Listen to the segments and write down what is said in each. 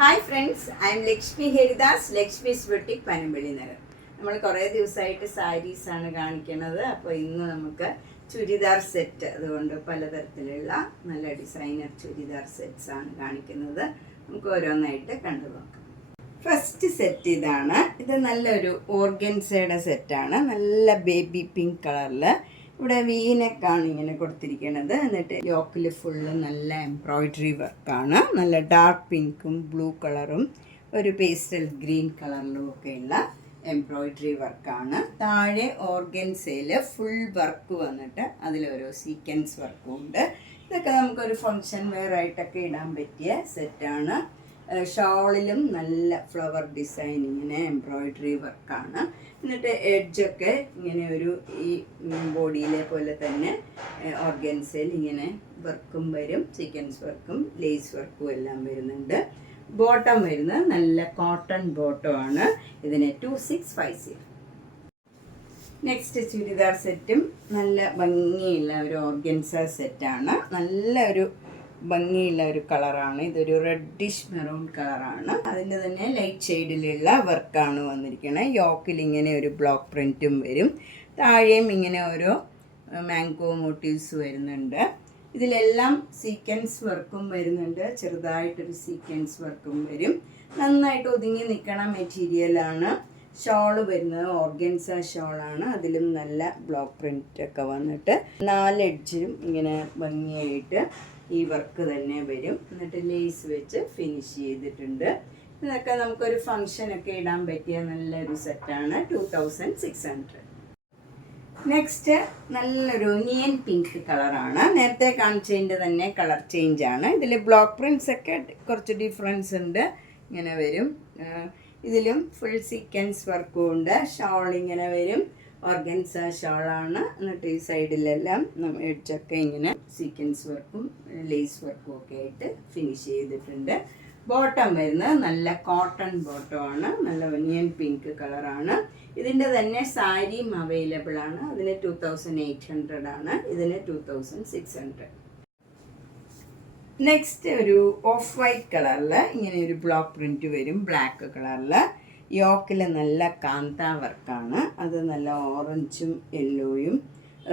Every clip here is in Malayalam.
Hi friends, I M Lakshmi Haridas, Lakshmi's boutique Panampilly Nagar. നമ്മൾ കുറേ ദിവസമായിട്ട് സാരീസാണ് കാണിക്കുന്നത്. അപ്പോൾ ഇന്ന് നമുക്ക് ചുരിദാർ സെറ്റ്, അതുകൊണ്ട് പലതരത്തിലുള്ള നല്ല ഡിസൈനർ ചുരിദാർ സെറ്റ്സ് ആണ് കാണിക്കുന്നത്. നമുക്ക് ഓരോന്നായിട്ട് കണ്ടു നോക്കാം. ഫസ്റ്റ് സെറ്റ് ഇതാണ്. ഇത് നല്ലൊരു ഓർഗൻസയുടെ സെറ്റാണ്. നല്ല ബേബി പിങ്ക് കളറിൽ ഇവിടെ വീനെക്കാണ് ഇങ്ങനെ കൊടുത്തിരിക്കുന്നത്. എന്നിട്ട് യോക്കിൽ ഫുള്ള് നല്ല എംബ്രോയിഡറി വർക്കാണ്. നല്ല ഡാർക്ക് പിങ്കും ബ്ലൂ കളറും ഒരു പേസ്റ്റൽ ഗ്രീൻ കളറിലും ഒക്കെയുള്ള എംബ്രോയിഡറി വർക്കാണ്. താഴെ ഓർഗൻസയിൽ ഫുൾ വർക്ക് വന്നിട്ട് അതിലൊരു സീക്വൻസ് വർക്കും ഉണ്ട്. ഇതൊക്കെ നമുക്കൊരു ഫങ്ഷൻ വെയർ ആയിട്ടൊക്കെ ഇടാൻ പറ്റിയ സെറ്റാണ്. ഷോളിലും നല്ല ഫ്ലവർ ഡിസൈൻ ഇങ്ങനെ എംബ്രോയിഡറി വർക്കാണ്. എന്നിട്ട് എഡ്ജൊക്കെ ഇങ്ങനെ ഒരു ഈ ബോഡിയിലെ പോലെ തന്നെ ഓർഗൻസയിൽ ഇങ്ങനെ വർക്കും വരും. സീക്വൻസ് വർക്കും ലേസ് വർക്കും എല്ലാം വരുന്നുണ്ട്. ബോട്ടം വരുന്നത് നല്ല കോട്ടൺ ബോട്ടമാണ്. ഇതിന് 2650. നെക്സ്റ്റ് ചുരിദാർ സെറ്റും നല്ല ഭംഗിയുള്ള ഒരു ഓർഗൻസ സെറ്റാണ്. നല്ലൊരു ഭംഗിയുള്ള ഒരു കളറാണ്. ഇതൊരു റെഡിഷ് മെറൂൺ കളറാണ്. അതിൻ്റെ തന്നെ ലൈറ്റ് ഷെയ്ഡിലുള്ള വർക്കാണ് വന്നിരിക്കുന്നത്. യോക്കിൽ ഇങ്ങനെ ഒരു ബ്ലോക്ക് പ്രിൻറ്റും വരും. താഴെയും ഇങ്ങനെ ഓരോ മാംഗോ മോട്ടീവ്സ് വരുന്നുണ്ട്. ഇതിലെല്ലാം സീക്വൻസ് വർക്കും വരുന്നുണ്ട്. ചെറുതായിട്ടൊരു സീക്വൻസ് വർക്കും വരും. നന്നായിട്ട് ഒതുങ്ങി നിൽക്കണ മെറ്റീരിയലാണ്. ഷോള് വരുന്നത് ഓർഗൻസ ഷോളാണ്. അതിലും നല്ല ബ്ലോക്ക് പ്രിൻ്റൊക്കെ വന്നിട്ട് 4 എഡ്ജിലും ഇങ്ങനെ ഭംഗിയായിട്ട് ഈ വർക്ക് തന്നെ വരും. എന്നിട്ട് ലേസ് വെച്ച് ഫിനിഷ് ചെയ്തിട്ടുണ്ട്. ഇതൊക്കെ നമുക്കൊരു ഫങ്ഷനൊക്കെ ഇടാൻ പറ്റിയ നല്ലൊരു സെറ്റാണ്. 2600. നെക്സ്റ്റ് നല്ലൊരു ഒനിയൻ പിങ്ക് കളറാണ്. നേരത്തെ കാണിച്ചതിൻ്റെ തന്നെ കളർ ചേഞ്ചാണ്. ഇതിൽ ബ്ലോക്ക് പ്രിൻറ്റ്സ് ഒക്കെ കുറച്ച് ഡിഫറൻസ് ഉണ്ട്. ഇങ്ങനെ വരും. ഇതിലും ഫുൾ സീക്വൻസ് വർക്കും ഉണ്ട്. ഷോൾ ഇങ്ങനെ വരും. ഓർഗൻസ ഷോളാണ്. എന്നിട്ട് ഈ സൈഡിലെല്ലാം എഡ്ജൊക്കെ ഇങ്ങനെ സീക്വൻസ് വർക്കും ലേസ് വർക്കും ഒക്കെ ആയിട്ട് ഫിനിഷ് ചെയ്തിട്ടുണ്ട്. ബോട്ടം വരുന്നത് നല്ല കോട്ടൺ ബോട്ടമാണ്. നല്ല ഒനിയൻ പിങ്ക് കളറാണ്. ഇതിൻ്റെ തന്നെ സാരിയും അവൈലബിൾ ആണ്. അതിന് 2800 ആണ്. ഇതിന് 2600. നെക്സ്റ്റ് ഒരു ഓഫ് വൈറ്റ് കളറിൽ ഇങ്ങനെ ഒരു ബ്ലോക്ക് പ്രിൻറ്റ് വരും. ബ്ലാക്ക് കളറിൽ യോക്കിൽ നല്ല കാന്ത വർക്കാണ്. അത് നല്ല ഓറഞ്ചും യെല്ലോയും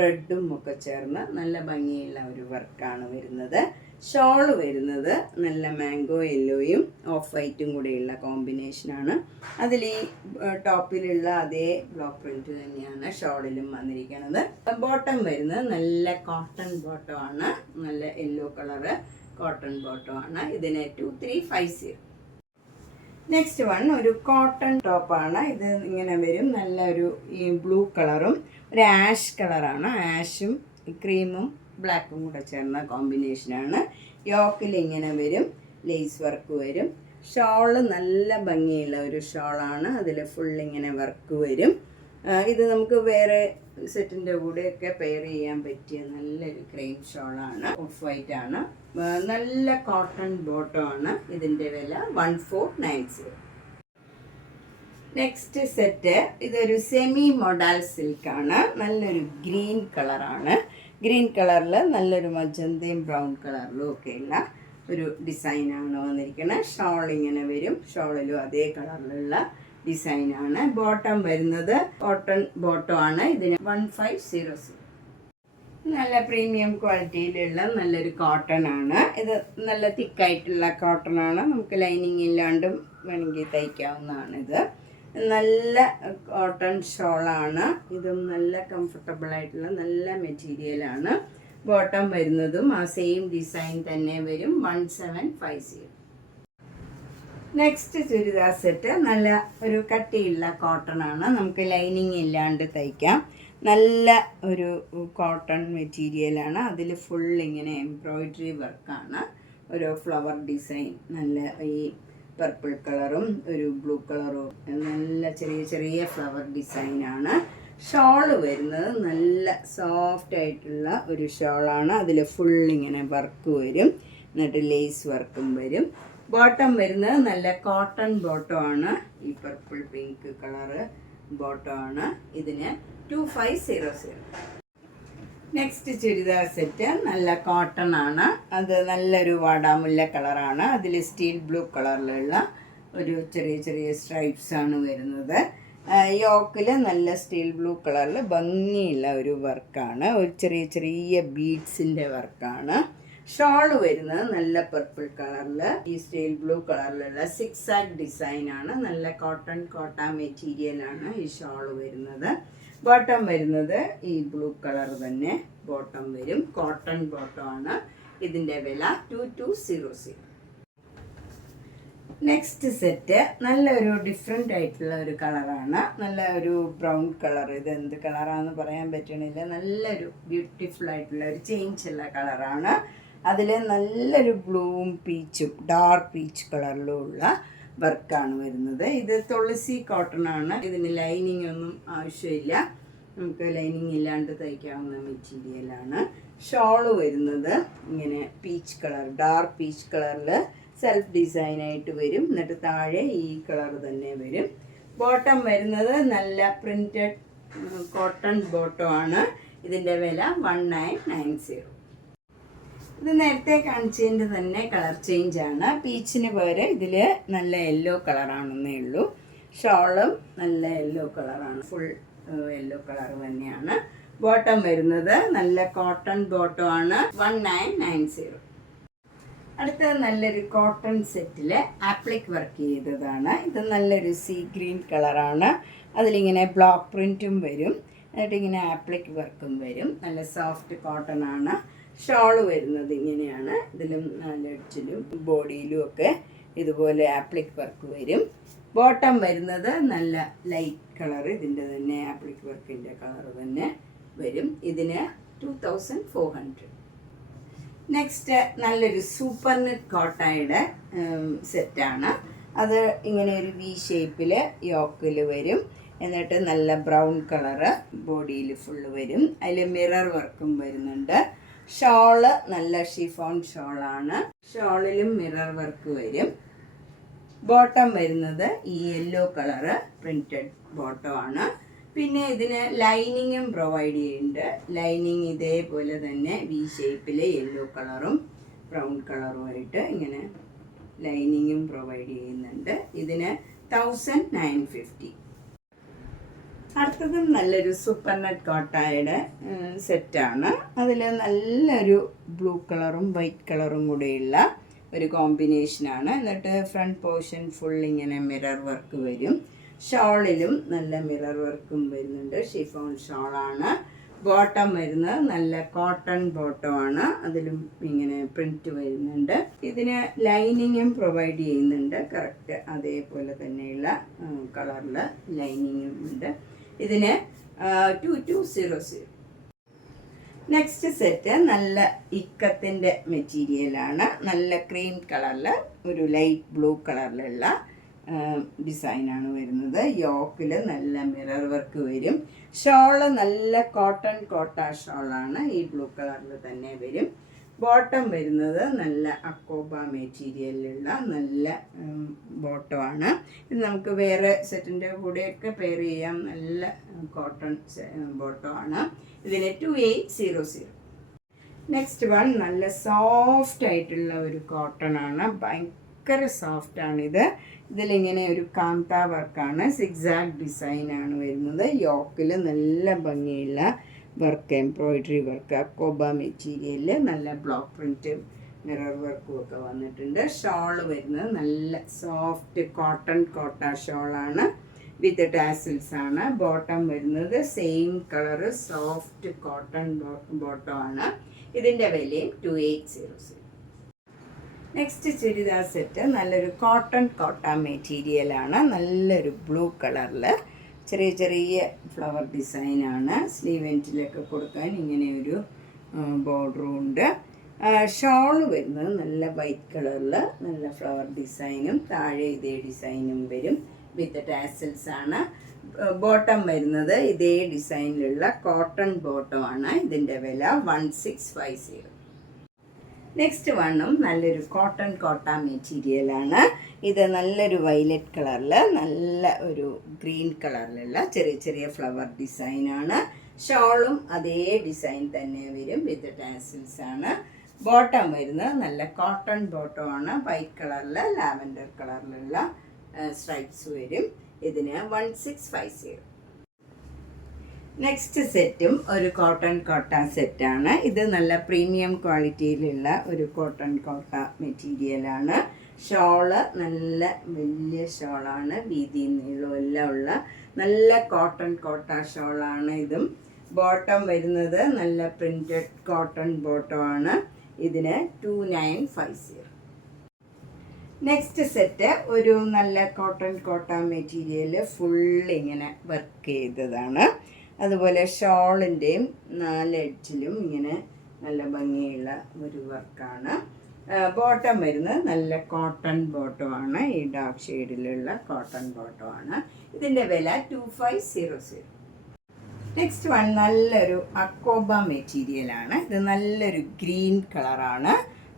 റെഡും ഒക്കെ ചേർന്ന് നല്ല ഭംഗിയുള്ള ഒരു വർക്കാണ് വരുന്നത്. ഷോള് വരുന്നത് നല്ല മാംഗോ യെല്ലോയും ഓഫ് വൈറ്റും കൂടെയുള്ള കോമ്പിനേഷനാണ്. അതിൽ ഈ ടോപ്പിലുള്ള അതേ ബ്ലോക്ക് പ്രിൻറ്റ് തന്നെയാണ് ഷോളിലും വന്നിരിക്കുന്നത്. ബോട്ടം വരുന്നത് നല്ല കോട്ടൺ ബോട്ടമാണ്. നല്ല യെല്ലോ കളറ് കോട്ടൺ ബോട്ടമാണ്. ഇതിന് 2350. നെക്സ്റ്റ് വൺ ഒരു കോട്ടൺ ടോപ്പാണ്. ഇത് ഇങ്ങനെ വരും. നല്ലൊരു ഈ ബ്ലൂ കളറും ഒരു ആഷ് കളറാണ്. ആഷും ക്രീമും ബ്ലാക്കും കൂടെ ചേർന്ന കോമ്പിനേഷനാണ്. യോക്കിൽ ഇങ്ങനെ വരും. ലേസ് വർക്ക് വരും. ഷോള് നല്ല ഭംഗിയുള്ള ഒരു ഷോളാണ്. അതിൽ ഫുൾ ഇങ്ങനെ വർക്ക് വരും. ഇത് നമുക്ക് വേറെ സെറ്റിൻ്റെ കൂടെയൊക്കെ പെയർ ചെയ്യാൻ പറ്റിയ നല്ലൊരു ക്രീം ഷോളാണ്. ഓഫ് വൈറ്റ് ആണ്. നല്ല കോട്ടൺ ബോട്ടമാണ്. ഇതിൻ്റെ വില 1490. നെക്സ്റ്റ് സെറ്റ് ഇതൊരു സെമി മൊഡാൽ സിൽക്കാണ്. നല്ലൊരു ഗ്രീൻ കളറാണ്. ഗ്രീൻ കളറിൽ നല്ലൊരു മജന്തയും ബ്രൗൺ കളറിലും ഒക്കെയുള്ള ഒരു ഡിസൈനാണ് വന്നിരിക്കുന്നത്. ഷോൾ ഇങ്ങനെ വരും. ഷോളിലും അതേ കളറിലുള്ള ഡിസൈനാണ്. ബോട്ടം വരുന്നത് കോട്ടൺ ബോട്ടം ആണ്. ഇതിന് 1500. നല്ല പ്രീമിയം ക്വാളിറ്റിയിലുള്ള നല്ലൊരു കോട്ടൺ ആണ്. ഇത് നല്ല തിക്കായിട്ടുള്ള കോട്ടൺ ആണ്. നമുക്ക് ലൈനിങ് ഇല്ലാണ്ടും വേണമെങ്കിൽ തയ്ക്കാവുന്നതാണ്. ഇത് നല്ല കോട്ടൺ ഷോളാണ്. ഇതും നല്ല കംഫർട്ടബിൾ ആയിട്ടുള്ള നല്ല മെറ്റീരിയലാണ്. ബോട്ടം വരുന്നതും ആ സെയിം ഡിസൈൻ തന്നെ വരും. 1750. നെക്സ്റ്റ് ചുരിദാർ സെറ്റ് നല്ല ഒരു കട്ടിയുള്ള കോട്ടൺ ആണ്. നമുക്ക് ലൈനിങ് ഇല്ലാണ്ട് തയ്ക്കാം. നല്ല ഒരു കോട്ടൺ മെറ്റീരിയലാണ്. അതിൽ ഫുൾ ഇങ്ങനെ എംബ്രോയിഡറി വർക്കാണ്. ഒരു ഫ്ലവർ ഡിസൈൻ നല്ല ഈ പർപ്പിൾ കളറും ഒരു ബ്ലൂ കളറും നല്ല ചെറിയ ചെറിയ ഫ്ലവർ ഡിസൈനാണ്. ഷോള് വരുന്നത് നല്ല സോഫ്റ്റ് ആയിട്ടുള്ള ഒരു ഷോളാണ്. അതിൽ ഫുൾ ഇങ്ങനെ വർക്ക് വരും. എന്നിട്ട് ലേസ് വർക്കും വരും. ബോട്ടം വരുന്നത് നല്ല കോട്ടൺ ബോട്ടമാണ്. ഈ പർപ്പിൾ പിങ്ക് കളറ് ബോട്ടമാണ്. ഇതിന് 2500. നെക്സ്റ്റ് ചുരിദാർ സെറ്റ് നല്ല കോട്ടൺ ആണ്. അത് നല്ലൊരു വാടാമുല്ല കളറാണ്. അതിൽ സ്റ്റീൽ ബ്ലൂ കളറിലുള്ള ഒരു ചെറിയ ചെറിയ സ്ട്രൈപ്സ് ആണ് വരുന്നത്. യോക്കിൽ നല്ല സ്റ്റീൽ ബ്ലൂ കളറിൽ ഭംഗിയുള്ള ഒരു വർക്കാണ്. ഒരു ചെറിയ ചെറിയ ബീഡ്സിൻ്റെ വർക്കാണ്. ഷോള് വരുന്നത് നല്ല പർപ്പിൾ കളറിൽ ഈ സ്റ്റീൽ ബ്ലൂ കളറിലുള്ള സിക്സ് ആക്ക് ഡിസൈനാണ്. നല്ല കോട്ട മെറ്റീരിയലാണ് ഈ ഷോള് വരുന്നത്. ബോട്ടം വരുന്നത് ഈ ബ്ലൂ കളർ തന്നെ ബോട്ടം വരും. കോട്ടൺ ബോട്ടം ആണ്. ഇതിൻ്റെ വില 2200. നെക്സ്റ്റ് സെറ്റ് നല്ലൊരു ഡിഫറെൻ്റ് ആയിട്ടുള്ള ഒരു കളറാണ്. നല്ല ഒരു ബ്രൗൺ കളർ. ഇത് എന്ത് കളറാണെന്ന് പറയാൻ പറ്റണില്ല. നല്ലൊരു ബ്യൂട്ടിഫുൾ ആയിട്ടുള്ള ഒരു ചേഞ്ച് ഉള്ള കളറാണ്. അതിൽ നല്ലൊരു ബ്ലൂവും പീച്ചും ഡാർക്ക് പീച്ച് കളറിലും ഉള്ള വർക്കാണ് വരുന്നത്. ഇത് തുളസി കോട്ടൺ ആണ്. ഇതിന് ലൈനിങ് ഒന്നും ആവശ്യമില്ല. നമുക്ക് ലൈനിങ് ഇല്ലാണ്ട് തയ്ക്കാവുന്ന മെറ്റീരിയലാണ്. ഷോള് വരുന്നത് ഇങ്ങനെ പീച്ച് കളർ, ഡാർക്ക് പീച്ച് കളറിൽ സെൽഫ് ഡിസൈനായിട്ട് വരും. എന്നിട്ട് താഴെ ഈ കളർ തന്നെ വരും. ബോട്ടം വരുന്നത് നല്ല പ്രിൻറ്റഡ് കോട്ടൺ ബോട്ടം ആണ്. ഇതിൻ്റെ വില 1990. ഇത് നേരത്തെ കാണിച്ചതിൻ്റെ തന്നെ കളർ ചേഞ്ച് ആണ്. പീച്ചിന് പകരം ഇതിൽ നല്ല യെല്ലോ കളറാണെന്നേ ഉള്ളൂ. ഷോളും നല്ല യെല്ലോ കളറാണ്. ഫുൾ യെല്ലോ കളർ തന്നെയാണ്. ബോട്ടം വരുന്നത് നല്ല കോട്ടൺ ബോട്ടം ആണ്. 1990. അടുത്തത് നല്ലൊരു കോട്ടൺ സെറ്റിൽ ആപ്ലിക് വർക്ക് ചെയ്തതാണ്. ഇത് നല്ലൊരു സീ ഗ്രീൻ കളറാണ്. അതിലിങ്ങനെ ബ്ലോക്ക് പ്രിൻറ്റും വരും. എന്നിട്ട് ഇങ്ങനെ ആപ്ലിക് വർക്കും വരും. നല്ല സോഫ്റ്റ് കോട്ടൺ ആണ്. ഷോള് വരുന്നത് ഇങ്ങനെയാണ്. ഇതിലും ലെഡ്ജിലും ബോഡിയിലും ഒക്കെ ഇതുപോലെ ആപ്ലിക് വർക്ക് വരും. ബോട്ടം വരുന്നത് നല്ല ലൈറ്റ് കളർ. ഇതിൻ്റെ തന്നെ ആപ്ലിക് വർക്കിൻ്റെ കളർ തന്നെ വരും. ഇതിന് 2400. നെക്സ്റ്റ് നല്ലൊരു സൂപ്പർ നെറ്റ് കോട്ടയുടെ സെറ്റാണ്. അത് ഇങ്ങനെ ഒരു വി ഷേപ്പിൽ യോക്കിൽ വരും. എന്നിട്ട് നല്ല ബ്രൗൺ കളറ് ബോഡിയിൽ ഫുള്ള് വരും. അതിൽ മിറർ വർക്കും വരുന്നുണ്ട്. ഷോള് നല്ല ഷിഫോൺ ഷോളാണ്. ഷോളിലും മിറർ വർക്ക് വരും. ബോട്ടം വരുന്നത് ഈ യെല്ലോ കളറ് പ്രിൻറ്റഡ് ബോട്ടം ആണ്. പിന്നെ ഇതിന് ലൈനിങ്ങും പ്രൊവൈഡ് ചെയ്യുന്നുണ്ട്. ലൈനിങ് ഇതേപോലെ തന്നെ വി ഷേപ്പിൽ യെല്ലോ കളറും ബ്രൗൺ കളറുമായിട്ട് ഇങ്ങനെ ലൈനിങ്ങും പ്രൊവൈഡ് ചെയ്യുന്നുണ്ട്. ഇതിന് 1950. അടുത്തതും നല്ലൊരു സൂപ്പർ നെറ്റ് കോട്ടയുടെ സെറ്റാണ്. അതിൽ നല്ലൊരു ബ്ലൂ കളറും വൈറ്റ് കളറും കൂടെയുള്ള ഒരു കോമ്പിനേഷനാണ്. എന്നിട്ട് ഫ്രണ്ട് പോർഷൻ ഫുൾ ഇങ്ങനെ മിറർ വർക്ക് വരും. ഷോളിലും നല്ല മിറർ വർക്കും വരുന്നുണ്ട്. ഷിഫോൺ ഷോളാണ്. ബോട്ടം വരുന്നത് നല്ല കോട്ടൺ ബോട്ടമാണ്. അതിലും ഇങ്ങനെ പ്രിൻറ്റ് വരുന്നുണ്ട്. ഇതിന് ലൈനിങ്ങും പ്രൊവൈഡ് ചെയ്യുന്നുണ്ട്. കറക്റ്റ് അതേപോലെ തന്നെയുള്ള കളറിൽ ലൈനിങ്ങും ഉണ്ട്. ഇതിന് 2200. നെക്സ്റ്റ് സെറ്റ് നല്ല ഇക്കത്തിൻ്റെ മെറ്റീരിയലാണ്. നല്ല ക്രീം കളറിൽ ഒരു ലൈറ്റ് ബ്ലൂ കളറിലുള്ള ഡിസൈനാണ് വരുന്നത്. യോക്കിൽ നല്ല മിറർ വർക്ക് വരും. ഷോള് നല്ല കോട്ട ഷോളാണ്. ഈ ബ്ലൂ കളറിൽ തന്നെ വരും. ബോട്ടം വരുന്നത് നല്ല അക്കോബ മെറ്റീരിയലിലുള്ള നല്ല ബോട്ടമാണ്. ഇത് നമുക്ക് വേറെ സെറ്റിൻ്റെ കൂടെയൊക്കെ പെയർ ചെയ്യാം. നല്ല കോട്ടൺ ബോട്ടമാണ്. ഇതിന് 2800. നെക്സ്റ്റ് വൺ നല്ല സോഫ്റ്റ് ആയിട്ടുള്ള ഒരു കോട്ടൺ ആണ്. ഭയങ്കര സോഫ്റ്റാണിത്. ഇതിലിങ്ങനെ ഒരു കാന്ത വർക്കാണ്. സിക്സാഗ് ഡിസൈനാണ് വരുന്നത്. യോക്കിൽ നല്ല ഭംഗിയുള്ള വർക്ക്, എംബ്രോയിഡറി വർക്ക്, അക്കോബ മെറ്റീരിയലിൽ നല്ല ബ്ലോക്ക് പ്രിൻറ്റും മിറർ വർക്കും ഒക്കെ വന്നിട്ടുണ്ട്. ഷോള് വരുന്നത് നല്ല സോഫ്റ്റ് കോട്ട ഷോളാണ്. വിത്ത് ടാസിൽസ് ആണ്. ബോട്ടം വരുന്നത് same colour soft cotton bottom ആണ്. ഇതിൻ്റെ വിലയും 2800. നെക്സ്റ്റ് ചുരിദാർ സെറ്റ് നല്ലൊരു കോട്ട മെറ്റീരിയലാണ്. നല്ലൊരു ബ്ലൂ കളറിൽ ചെറിയ ചെറിയ ഫ്ലവർ ഡിസൈനാണ്. സ്ലീവ് എൻഡിലൊക്കെ കൊടുക്കാൻ ഇങ്ങനെ ഒരു ബോർഡറും ഉണ്ട്. ഷോള് വരുന്നത് നല്ല വൈറ്റ് കളറിൽ നല്ല ഫ്ലവർ ഡിസൈനും താഴെ ഇതേ ഡിസൈനും വരും. വിത്ത് ടാസൽസ് ആണ്. ബോട്ടം വരുന്നത് ഇതേ ഡിസൈനിലുള്ള കോട്ടൺ ബോട്ടമാണ്. ഇതിൻ്റെ വില 1650. നെക്സ്റ്റ് വണ്ണും നല്ലൊരു കോട്ട മെറ്റീരിയലാണ്. ഇത് നല്ലൊരു വയലറ്റ് കളറിൽ നല്ല ഒരു ഗ്രീൻ കളറിലുള്ള ചെറിയ ചെറിയ ഫ്ലവർ ഡിസൈനാണ്. ഷോളും അതേ ഡിസൈൻ തന്നെ വരും, വിത്ത് ടാസിൽസ് ആണ്. ബോട്ടം വരുന്നത് നല്ല കോട്ടൺ ബോട്ടമാണ്, വൈറ്റ് കളറിൽ ലാവൻഡർ കളറിലുള്ള സ്ട്രൈപ്സ് വരും. ഇതിന് 1650. നെക്സ്റ്റ് സെറ്റും ഒരു കോട്ടൺ കോട്ട സെറ്റാണ്. ഇത് നല്ല പ്രീമിയം ക്വാളിറ്റിയിലുള്ള ഒരു കോട്ടൺ കോട്ട മെറ്റീരിയലാണ്. ഷോള് നല്ല വലിയ ഷോളാണ്, വീതിയും നീളവും എല്ലാം ഉള്ള നല്ല കോട്ടൺ കോട്ട ഷോളാണ് ഇതും. ബോട്ടം വരുന്നത് നല്ല പ്രിൻറ്റഡ് കോട്ടൺ ബോട്ടമാണ്. ഇതിന് 2950. നെക്സ്റ്റ് സെറ്റ് ഒരു നല്ല കോട്ടൺ കോട്ട മെറ്റീരിയൽ ഫുൾ ഇങ്ങനെ വർക്ക് ചെയ്തതാണ്. അതുപോലെ ഷോളിൻ്റെയും 4 എഡ്ജിലും ഇങ്ങനെ നല്ല ഭംഗിയുള്ള ഒരു വർക്കാണ്. ബോട്ടം വരുന്നത് നല്ല കോട്ടൺ ബോട്ടമാണ്, ഈ ഡാർക്ക് ഷെയ്ഡിലുള്ള കോട്ടൺ ബോട്ടമാണ്. ഇതിൻ്റെ വില 2500. നെക്സ്റ്റ് വൺ നല്ലൊരു അക്കോബ മെറ്റീരിയലാണ്. ഇത് നല്ലൊരു ഗ്രീൻ കളറാണ്,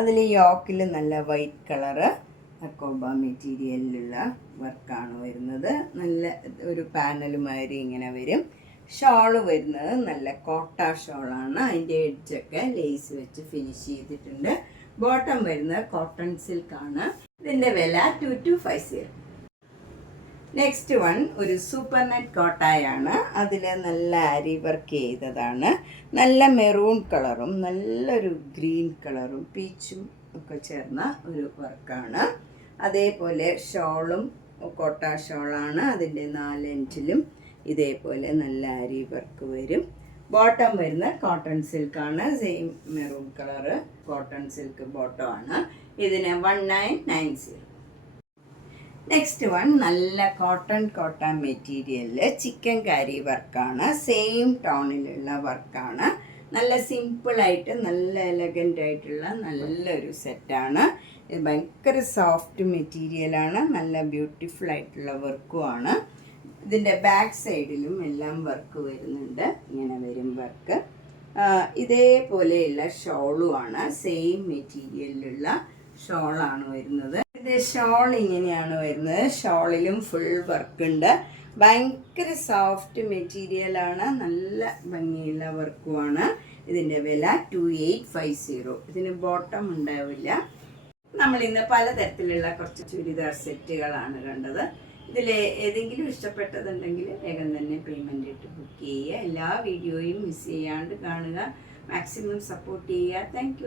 അതിൽ യോക്കിൽ നല്ല വൈറ്റ് കളറ് അക്കോബ മെറ്റീരിയലിലുള്ള വർക്കാണ് വരുന്നത്. നല്ല ഒരു പാനൽ മാതിരി ഇങ്ങനെ വരും. ഷോള് വരുന്നത് നല്ല കോട്ട ഷോളാണ്, അതിൻ്റെ എഡ്ജൊക്കെ ലേസ് വെച്ച് ഫിനിഷ് ചെയ്തിട്ടുണ്ട്. ബോട്ടം വരുന്നത് കോട്ടൺ സിൽക്കാണ്. ഇതിൻ്റെ വില 2250. നെക്സ്റ്റ് വൺ ഒരു സൂപ്പർ നെറ്റ് കോട്ടായാണ്. അതിൽ നല്ല ആരി വർക്ക് ചെയ്തതാണ്. നല്ല മെറൂൺ കളറും നല്ലൊരു ഗ്രീൻ കളറും പീച്ചും ഒക്കെ ചേർന്ന ഒരു വർക്കാണ്. അതേപോലെ ഷോളും കോട്ട ഷോളാണ്. അതിൻ്റെ 4 എൻഡിലും ഇതേപോലെ നല്ല ആരി വർക്ക് വരും. ബോട്ടം വരുന്ന കോട്ടൺ സിൽക്കാണ്, same maroon colour cotton silk ബോട്ടമാണ്. ഇതിന് 1990. നെക്സ്റ്റ് വൺ നല്ല കോട്ടൺ കോട്ടൺ മെറ്റീരിയലിൽ ചിക്കൻ കാരി വർക്കാണ്, സെയിം ടോണിലുള്ള വർക്കാണ്. നല്ല സിമ്പിളായിട്ട് നല്ല എലഗൻ്റ് ആയിട്ടുള്ള നല്ലൊരു സെറ്റാണ്. ഇത് ഭയങ്കര സോഫ്റ്റ് മെറ്റീരിയലാണ്, നല്ല ബ്യൂട്ടിഫുൾ ആയിട്ടുള്ള വർക്കുമാണ്. ഇതിൻ്റെ ബാക്ക് സൈഡിലും എല്ലാം വർക്ക് വരുന്നുണ്ട്, ഇങ്ങനെ വരും വർക്ക്. ഇതേപോലെയുള്ള ഷോളുമാണ്, സെയിം മെറ്റീരിയലിലുള്ള ഷോളാണ് വരുന്നത്. ഇത് ഷോൾ ഇങ്ങനെയാണ് വരുന്നത്, ഷോളിലും ഫുൾ വർക്ക് ഉണ്ട്. ഭയങ്കര സോഫ്റ്റ് മെറ്റീരിയലാണ്, നല്ല ഭംഗിയുള്ള വർക്കുമാണ്. ഇതിൻ്റെ വില 2850. ഇതിന് ബോട്ടം ഉണ്ടാവില്ല. നമ്മളിന്ന് പലതരത്തിലുള്ള കുറച്ച് ചുരിദാർ സെറ്റുകളാണ് കണ്ടത്. ഇതിൽ ഏതെങ്കിലും ഇഷ്ടപ്പെട്ടതുണ്ടെങ്കിൽ വേഗം തന്നെ പേയ്മെൻ്റ് ഇട്ട് ബുക്ക് ചെയ്യുക. എല്ലാ വീഡിയോയും മിസ് ചെയ്യാണ്ട് കാണുക, മാക്സിമം സപ്പോർട്ട് ചെയ്യുക. താങ്ക്